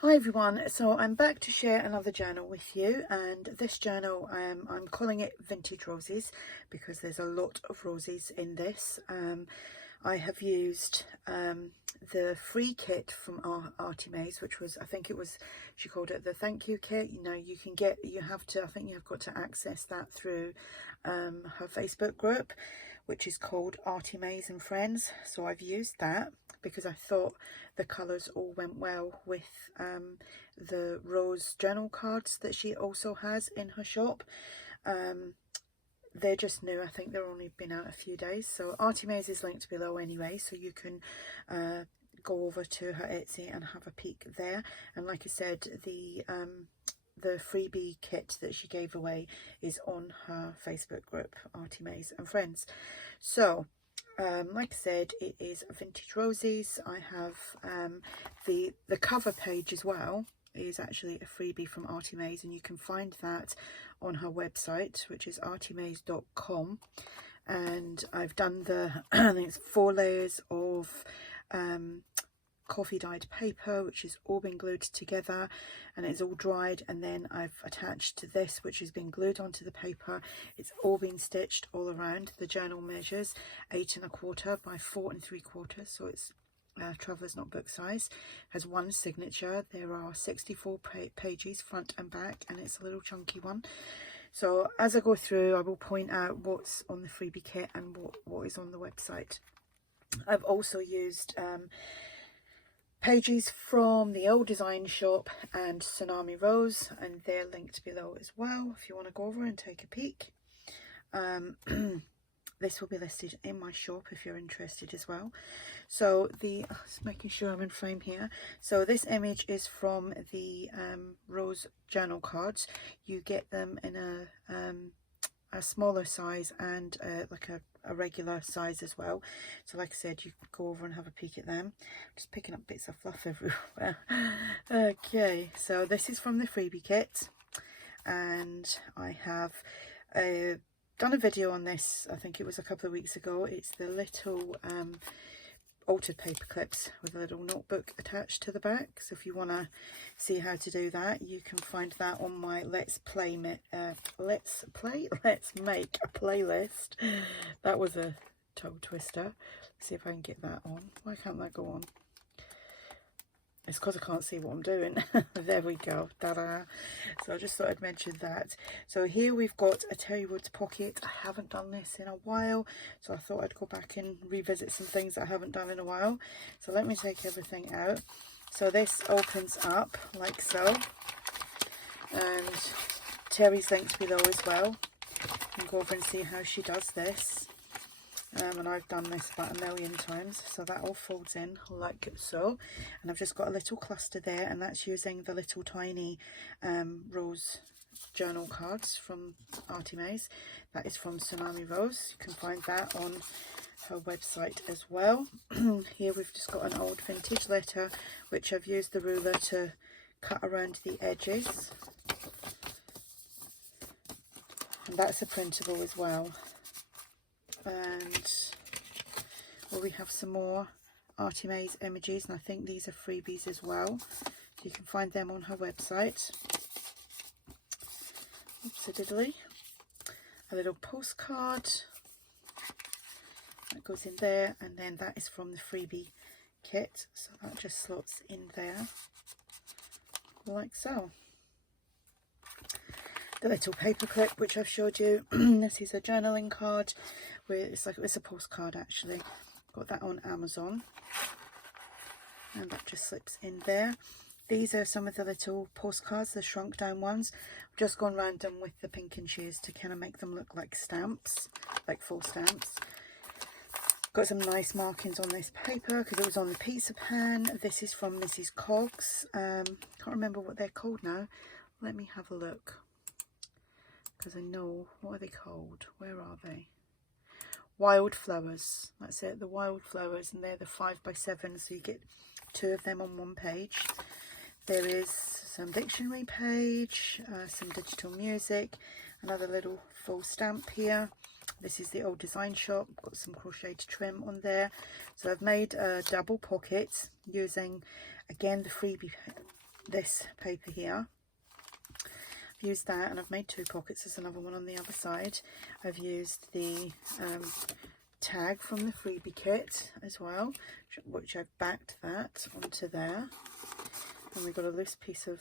Hi everyone, so I'm back to share another journal with you, and this journal I'm calling it Vintage Roses because there's a lot of roses in this. I have used the free kit from ARTYmaze, which was, I think it was, she called it the thank you kit. You know, I think you've got to access that through her Facebook group, which is called ARTYmaze and Friends. So I've used that because I thought the colours all went well with the rose journal cards that she also has in her shop. They're just new. I think they've only been out a few days. So ARTYmaze is linked below anyway, so you can go over to her Etsy and have a peek there. And like I said, the freebie kit that she gave away is on her Facebook group, ARTYmaze and Friends. So like I said, it is Vintage Roses. I have the cover page as well is actually a freebie from ARTYmaze, and you can find that on her website, which is artymaze.com. And I've done I think it's 4 layers of coffee dyed paper, which has all been glued together and it's all dried, and then I've attached this, which has been glued onto the paper. It's all been stitched all around. The journal measures 8 1/4 by 4 3/4, so it's traveller's notebook size. Has one signature. There are 64 pages front and back, and it's a little chunky one. So as I go through, I will point out what's on the freebie kit and what is on the website. I've also used pages from the old design shop and Tsunami Rose, and they're linked below as well if you want to go over and take a peek. This will be listed in my shop if you're interested as well. So just making sure I'm in frame here. So this image is from the rose journal cards. You get them in a smaller size and like a regular size as well. So like I said, you can go over and have a peek at them. Just picking up bits of fluff everywhere. Okay, so this is from the freebie kit, and I have done a video on this, I think it was a couple of weeks ago. It's the little altered paper clips with a little notebook attached to the back. So if you want to see how to do that, you can find that on my let's make a playlist. That was a toe twister. Let's see if I can get that on. Why can't that go on? It's because I can't see what I'm doing. There we go. Ta-da. So I just thought I'd mention that. So here we've got a Terri Woods pocket. I haven't done this in a while, so I thought I'd go back and revisit some things that I haven't done in a while. So let me take everything out. So this opens up like so. And Terri's linked below as well. You can go over and see how she does this. And I've done this about 1,000,000 times. So that all folds in like so, and I've just got a little cluster there, and that's using the little tiny rose journal cards from ARTYmaze. That is from Tsunami Rose. You can find that on her website as well. Here we've just got an old vintage letter, which I've used the ruler to cut around the edges, and that's a printable as well. And we have some more ARTYmaze images, and I think these are freebies as well. So you can find them on her website. Oops, a diddly. A little postcard that goes in there, and then that is from the freebie kit. So that just slots in there like so. The little paper clip which I've showed you. This is a journaling card where it's a postcard actually. Got that on Amazon, and that just slips in there. These are some of the little postcards, the shrunk down ones. I've just gone random with the pink and shears to kind of make them look like stamps, like full stamps. Got some nice markings on this paper because it was on the pizza pan. This is from Mrs. Cogs. Can't remember what they're called now. Let me have a look, because I know, what are they called? Where are they? Wildflowers. That's it, the Wildflowers, and they're the 5x7, so you get 2 of them on one page. There is some dictionary page, some digital music, another little full stamp here. This is the old design shop. Got some crocheted trim on there. So I've made a double pocket using, again, the freebie this paper here. I've used that, and I've made 2 pockets. There's another one on the other side. I've used the tag from the freebie kit as well, which I've backed that onto there, and we've got a loose piece of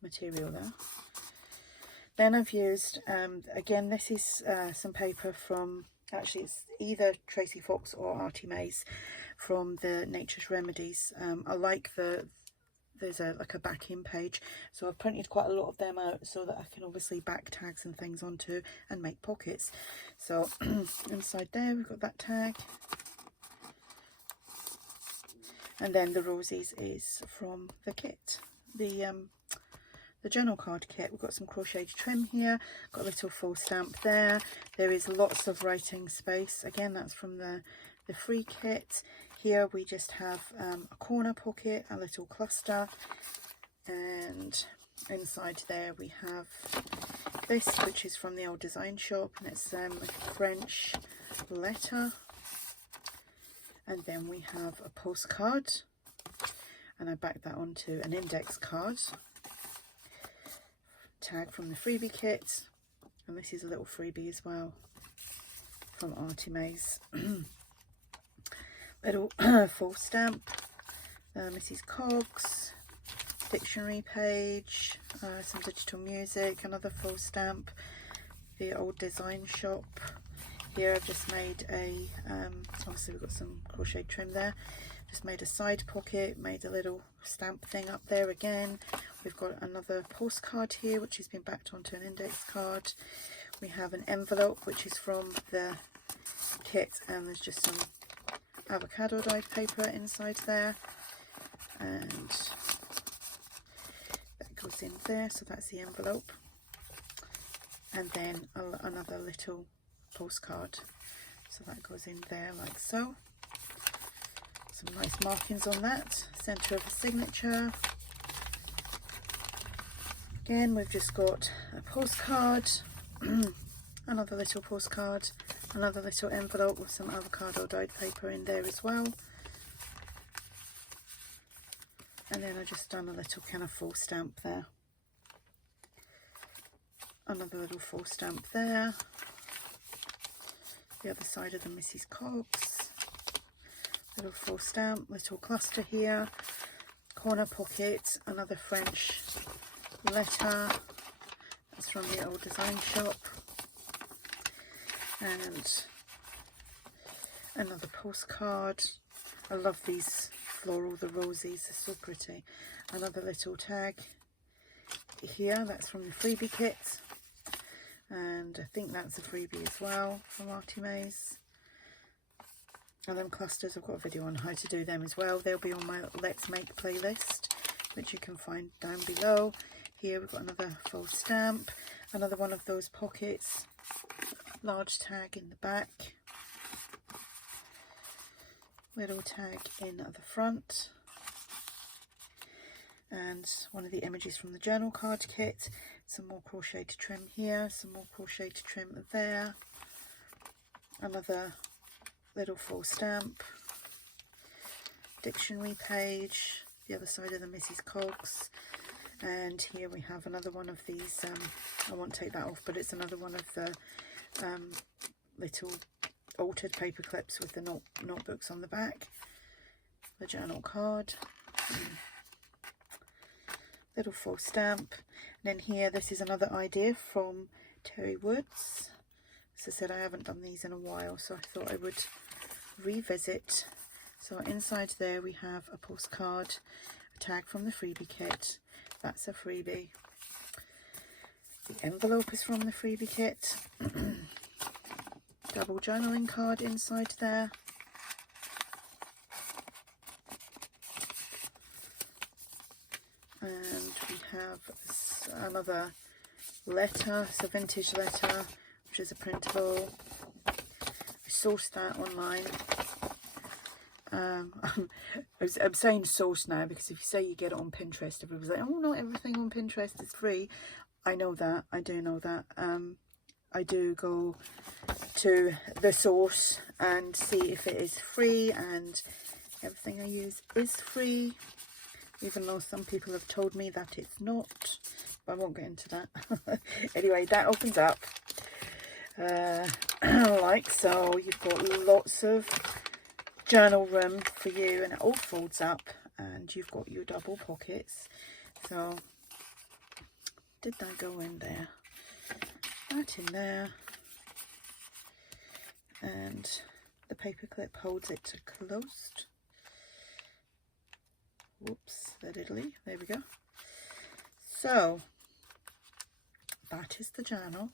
material there. Then I've used, again, this is some paper from, actually it's either Tracy Fox or ARTYmaze, from the Nature's Remedies. I like there's like a back-in page, so I've printed quite a lot of them out so that I can obviously back tags and things onto and make pockets. So inside there we've got that tag, and then the roses is from the kit, the journal card kit. We've got some crocheted trim here, got a little full stamp there. There is lots of writing space, again that's from the free kit. Here we just have a corner pocket, a little cluster, and inside there we have this, which is from the old design shop, and it's a French letter. And then we have a postcard, and I backed that onto an index card. Tag from the freebie kit, and this is a little freebie as well from ARTYmaze. Little full stamp, Mrs. Coggs, dictionary page, some digital music, another full stamp, the old design shop. Here I've just made a, obviously we've got some crochet trim there, just made a side pocket, made a little stamp thing up there again. We've got another postcard here which has been backed onto an index card. We have an envelope which is from the kit, and there's just some avocado dyed paper inside there, and that goes in there, so that's the envelope. And then another little postcard, so that goes in there like so. Some nice markings on that, centre of a signature. Again, we've just got a postcard, another little postcard, another little envelope with some avocado dyed paper in there as well. And then I just done a little kind of full stamp there. Another little full stamp there. The other side of the Mrs. Coggs. Little full stamp, little cluster here. Corner pocket, another French letter. That's from the old design shop. And another postcard. I love these floral, the roses, they're so pretty. Another little tag here, that's from the freebie kit, and I think that's a freebie as well from ARTYmaze. And then clusters, I've got a video on how to do them as well. They'll be on my Let's Make playlist, which you can find down below. Here we've got another full stamp, another one of those pockets, large tag in the back, little tag in at the front, and one of the images from the journal card kit. Some more crocheted trim here, some more crocheted trim there, another little full stamp, dictionary page, the other side of the Mrs. Coggs. And here we have another one of these, I won't take that off, but it's another one of the little altered paper clips with the notebooks on the back, the journal card, little full stamp. And then here, this is another idea from Terri Woods. As I said, I haven't done these in a while, so I thought I would revisit. So inside there we have a postcard, a tag from the freebie kit, that's a freebie. The envelope is from the freebie kit. Double journaling card inside there. And we have another letter, it's a vintage letter, which is a printable. I sourced that online. I'm saying source now because if you say you get it on Pinterest, everybody's like, oh, not everything on Pinterest is free. I know that, I do know that. I do go to the source and see if it is free, and everything I use is free. even though some people have told me that it's not, but I won't get into that. Anyway, that opens up like so. You've got lots of journal room for you, and it all folds up, and you've got your double pockets. So did that go in there? That in there, and the paper clip holds it closed. Whoops, there diddly, there we go. So that is the journal,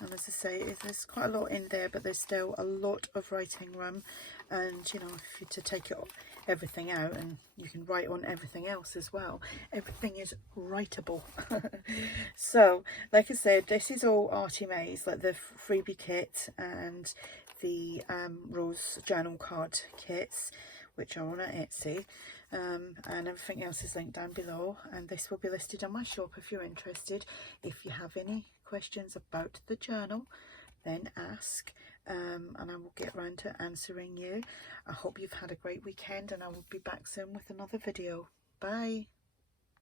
and as I say, there's quite a lot in there, but there's still a lot of writing room. And you know, if you're to take everything out, and you can write on everything else as well, everything is writable. So like I said, this is all ARTYmaze, like the freebie kit and the rose journal card kits, which are on Etsy, and everything else is linked down below, and this will be listed on my shop if you're interested. If you have any questions about the journal, then ask, and I will get round to answering you. I hope you've had a great weekend, and I will be back soon with another video. Bye.